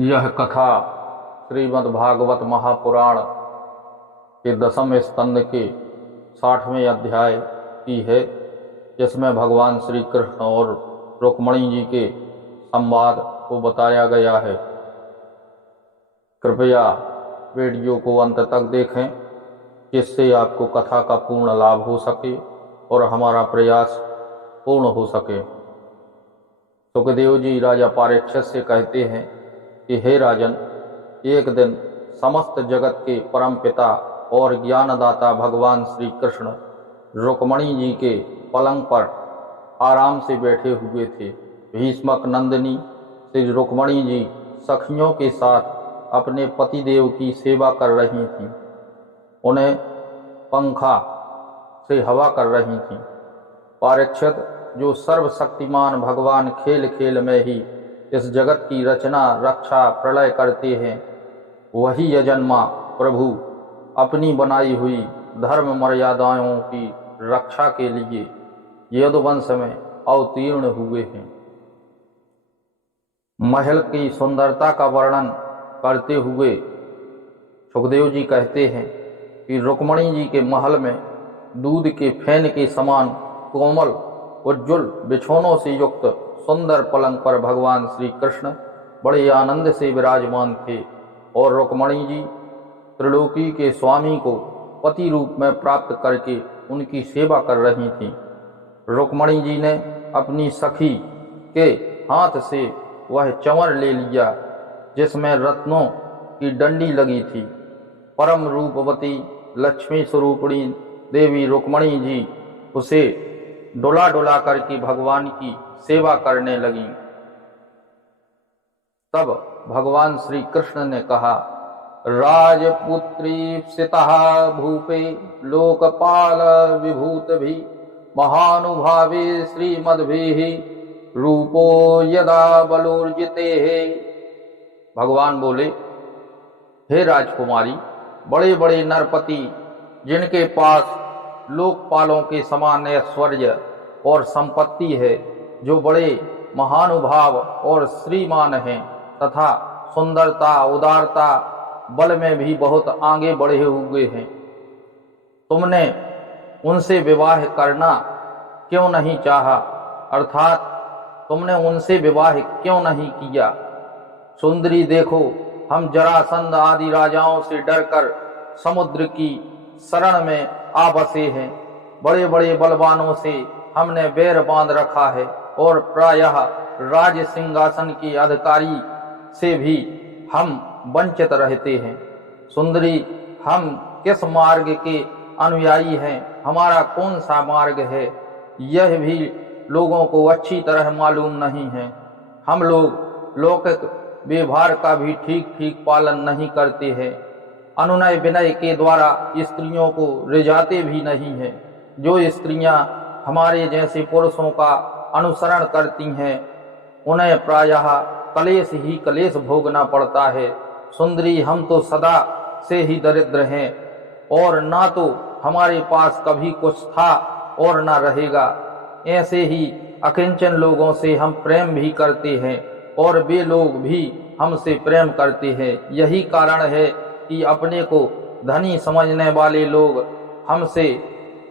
यह कथा श्रीमद् भागवत महापुराण के 10वें स्कंद के 60वें अध्याय की है, जिसमें भगवान श्री कृष्ण और रुक्मिणी जी के संवाद को बताया गया है। कृपया वीडियो को अंत तक देखें, जिससे आपको कथा का पूर्ण लाभ हो सके और हमारा प्रयास पूर्ण हो सके। सुखदेव जी राजा परीक्षित से कहते हैं कि हे राजन, एक दिन समस्त जगत के परम पिता और ज्ञानदाता भगवान श्री कृष्ण रुक्मिणी जी के पलंग पर आराम से बैठे हुए थे। भीष्मक नंदिनी श्री रुक्मिणी जी सखियों के साथ अपने पतिदेव की सेवा कर रही थीं। उन्हें पंखा से हवा कर रही थीं। परीक्षित, जो सर्वशक्तिमान भगवान खेल खेल में ही इस जगत की रचना, रक्षा, प्रलय करते हैं, वही यजन्मा प्रभु अपनी बनाई हुई धर्म मर्यादाओं की रक्षा के लिए यदुवंश में अवतीर्ण हुए हैं। महल की सुंदरता का वर्णन करते हुए सुखदेव जी कहते हैं कि रुक्मिणी जी के महल में दूध के फैन के समान कोमल उज्ज्वल बिछौनों से युक्त सुंदर पलंग पर भगवान श्री कृष्ण बड़े आनंद से विराजमान थे और रुक्मिणी जी त्रिलोकी के स्वामी को पति रूप में प्राप्त करके उनकी सेवा कर रही थीं। रुक्मिणी जी ने अपनी सखी के हाथ से वह चंवर ले लिया जिसमें रत्नों की डंडी लगी थी। परम रूपवती लक्ष्मी स्वरूपिणी देवी रुक्मिणी जी उसे डुला डुला करके भगवान की सेवा करने लगी। तब भगवान श्री कृष्ण ने कहा, राजपुत्री सितः भूपे लोकपाल विभूत भी महानुभावे श्रीमद्भिः रूपो यदा बलोर्जिते है। भगवान बोले, हे राजकुमारी, बड़े बड़े नरपति जिनके पास लोकपालों के समान ऐश्वर्य और संपत्ति है, जो बड़े महानुभाव और श्रीमान हैं तथा सुंदरता, उदारता, बल में भी बहुत आगे बढ़े हुए हैं, तुमने उनसे विवाह करना क्यों नहीं चाहा, अर्थात तुमने उनसे विवाह क्यों नहीं किया। सुंदरी, देखो, हम जरासंध आदि राजाओं से डरकर समुद्र की शरण में आ बसे हैं। बड़े बड़े बलवानों से हमने बैर बांध रखा है और प्रायः राज सिंहासन के अधिकारी से भी हम वंचित रहते हैं। सुंदरी, हम किस मार्ग के अनुयायी हैं, हमारा कौन सा मार्ग है, यह भी लोगों को अच्छी तरह मालूम नहीं है। हम लोग लौकिक व्यवहार का भी ठीक ठीक पालन नहीं करते हैं। अनुनय विनय के द्वारा स्त्रियों को रिझाते भी नहीं हैं। जो स्त्रियां हमारे जैसे पुरुषों का अनुसरण करती हैं, उन्हें प्रायः कलेश ही कलेश भोगना पड़ता है। सुंदरी, हम तो सदा से ही दरिद्र हैं और ना तो हमारे पास कभी कुछ था और ना रहेगा। ऐसे ही अकिंचन लोगों से हम प्रेम भी करते हैं और वे लोग भी हमसे प्रेम करते हैं। यही कारण है कि अपने को धनी समझने वाले लोग हमसे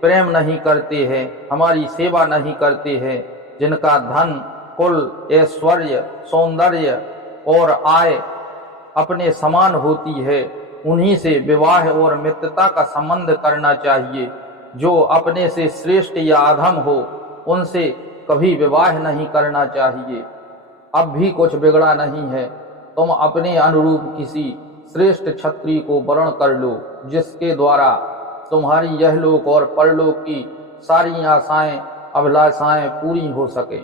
प्रेम नहीं करते हैं, हमारी सेवा नहीं करते हैं। जिनका धन, कुल, ऐश्वर्य, सौंदर्य और आय अपने समान होती है, उन्हीं से विवाह और मित्रता का संबंध करना चाहिए। जो अपने से श्रेष्ठ या अधम हो, उनसे कभी विवाह नहीं करना चाहिए। अब भी कुछ बिगड़ा नहीं है, तुम अपने अनुरूप किसी श्रेष्ठ क्षत्रिय को वर्ण कर लो, जिसके द्वारा तुम्हारी यह लोक और परलोक की सारी आशाएं, अभिलाषाएं पूरी हो सके।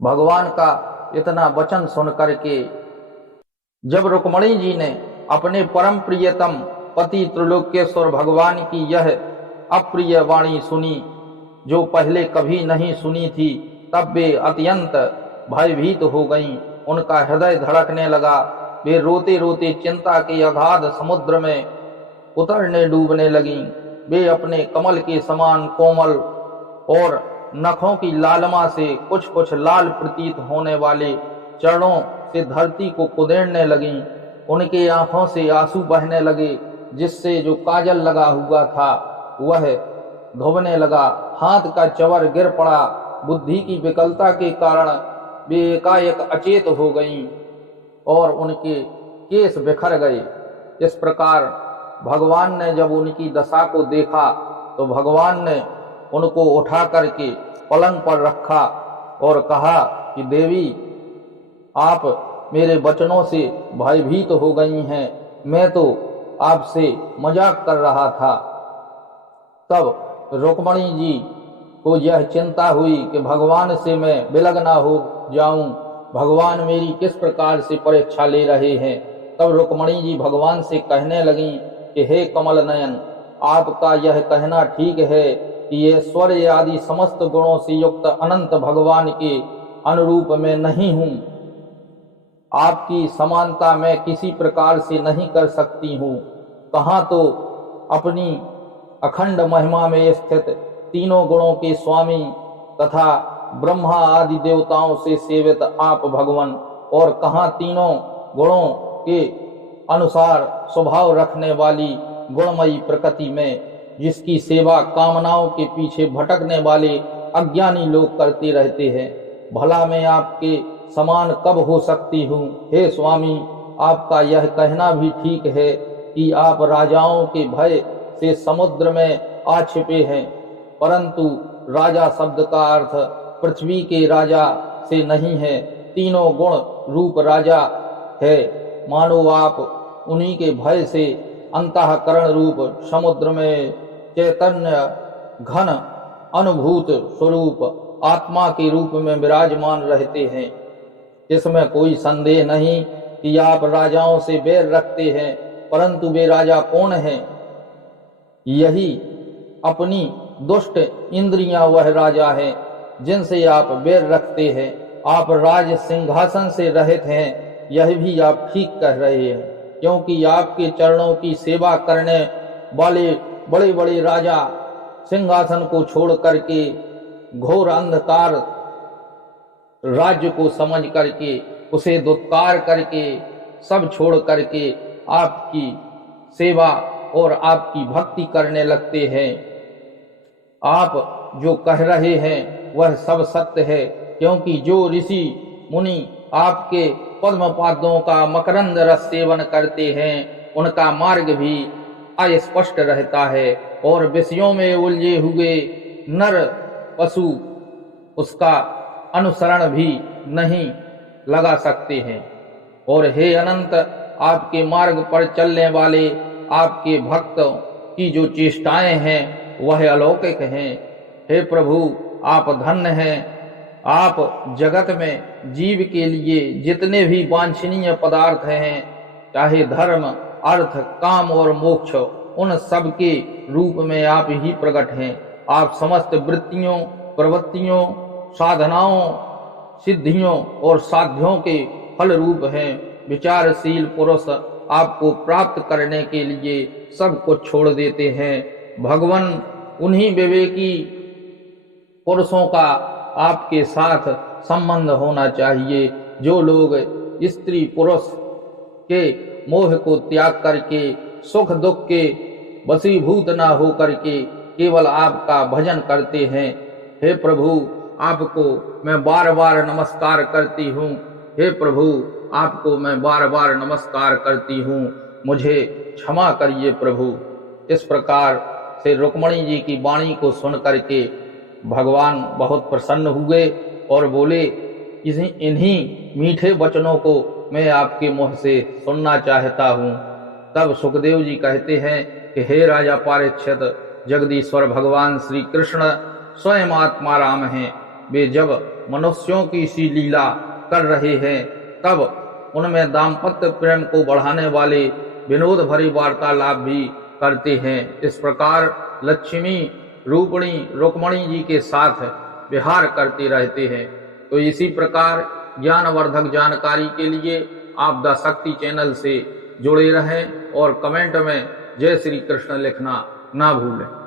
भगवान का इतना वचन सुन करके जब रुक्मिणी जी ने अपने परम प्रियतम पति त्रिलोकेश्वर भगवान की यह अप्रिय वाणी सुनी, जो पहले कभी नहीं सुनी थी, तब वे अत्यंत भयभीत हो गईं। उनका हृदय धड़कने लगा। वे रोते रोते चिंता के अगाध समुद्र में उतरने डूबने लगीं। वे अपने कमल के समान कोमल और नखों की लालमा से कुछ कुछ लाल प्रतीत होने वाले चरणों से धरती को कुदेड़ने लगीं। उनके आंखों से आंसू बहने लगे, जिससे जो काजल लगा हुआ था वह धुबने लगा। हाथ का चवर गिर पड़ा। बुद्धि की विकलता के कारण वे एकाएक अचेत हो गईं और उनके केस बिखर गए। इस प्रकार भगवान ने जब उनकी दशा को देखा तो भगवान ने उनको उठा करके पलंग पर रखा और कहा कि देवी, आप मेरे वचनों से भयभीत हो गई हैं, मैं तो आपसे मजाक कर रहा था। तब रुक्मणी जी को यह चिंता हुई कि भगवान से मैं विलग ना हो जाऊं, भगवान मेरी किस प्रकार से परीक्षा ले रहे हैं। तब रुक्मणी जी भगवान से कहने लगीं कि हे कमल नयन, आपका यह कहना ठीक है कि ऐश्वर्य आदि समस्त गुणों से युक्त अनंत भगवान के अनुरूप मैं नहीं हूँ। आपकी समानता मैं किसी प्रकार से नहीं कर सकती हूँ। कहाँ तो अपनी अखंड महिमा में स्थित तीनों गुणों के स्वामी तथा ब्रह्मा आदि देवताओं से सेवित आप भगवान, और कहाँ तीनों गुणों के अनुसार स्वभाव रखने वाली गुणमयी प्रकृति में जिसकी सेवा कामनाओं के पीछे भटकने वाले अज्ञानी लोग करते रहते हैं। भला मैं आपके समान कब हो सकती हूँ। हे स्वामी, आपका यह कहना भी ठीक है कि आप राजाओं के भय से समुद्र में आ छिपे हैं, परंतु राजा शब्द का अर्थ पृथ्वी के राजा से नहीं है, तीनों गुण रूप राजा है। मानो आप उन्हीं के भय से अंतःकरण रूप समुद्र में चैतन्य घन अनुभूत स्वरूप आत्मा के रूप में विराजमान रहते हैं। इसमें कोई संदेह नहीं कि आप राजाओं से बैर रखते हैं, परंतु वे राजा कौन हैं? यही अपनी दुष्ट इंद्रियां वह राजा हैं जिनसे आप बैर रखते हैं। आप राज सिंहासन से रहित हैं, यह भी आप ठीक कह रहे हैं, क्योंकि आपके चरणों की सेवा करने वाले बड़े बड़े राजा सिंहासन को छोड़ करके घोर अंधकार राज्य को समझ करके उसे दुत्कार करके सब छोड़ करके आपकी सेवा और आपकी भक्ति करने लगते हैं। आप जो कह रहे हैं वह सब सत्य है, क्योंकि जो ऋषि मुनि आपके पद्म पादों का मकरंद रस सेवन करते हैं उनका मार्ग भी अस्पष्ट रहता है, और विषयों में उलझे हुए नर पशु उसका अनुसरण भी नहीं लगा सकते हैं। और हे अनंत, आपके मार्ग पर चलने वाले आपके भक्तों की जो चेष्टाएं हैं वह अलौकिक हैं। हे प्रभु, आप धन्य हैं। आप जगत में जीव के लिए जितने भी वांछनीय पदार्थ हैं, चाहे धर्म, अर्थ, काम और मोक्ष, उन सब के रूप में आप ही प्रकट हैं। आप समस्त वृत्तियों, प्रवृत्तियों, साधनाओं, सिद्धियों और साध्यों के फल रूप हैं। विचारशील पुरुष आपको प्राप्त करने के लिए सब कुछ छोड़ देते हैं। भगवान उन्हीं विवेकी पुरुषों का आपके साथ संबंध होना चाहिए, जो लोग स्त्री पुरुष के मोह को त्याग करके सुख दुख के वशीभूत न हो करके केवल आपका भजन करते हैं। हे प्रभु, आपको मैं बार बार नमस्कार करती हूँ। हे प्रभु, आपको मैं बार बार नमस्कार करती हूँ, मुझे क्षमा करिए प्रभु। इस प्रकार से रुक्मणी जी की वाणी को सुन करके भगवान बहुत प्रसन्न हुए और बोले, इन्हीं मीठे वचनों को मैं आपके मुँह से सुनना चाहता हूँ। तब सुखदेव जी कहते हैं कि हे राजा पारीक्षित, जगदीश्वर भगवान श्री कृष्ण स्वयं आत्मा राम हैं। वे जब मनुष्यों की सी लीला कर रहे हैं तब उनमें दाम्पत्य प्रेम को बढ़ाने वाले विनोद भरी वार्तालाप भी करते हैं। इस प्रकार लक्ष्मी रूपणी रुक्मणी जी के साथ विहार करते रहते हैं। तो इसी प्रकार ज्ञानवर्धक जानकारी के लिए आप द शक्ति चैनल से जुड़े रहें और कमेंट में जय श्री कृष्ण लिखना ना भूलें।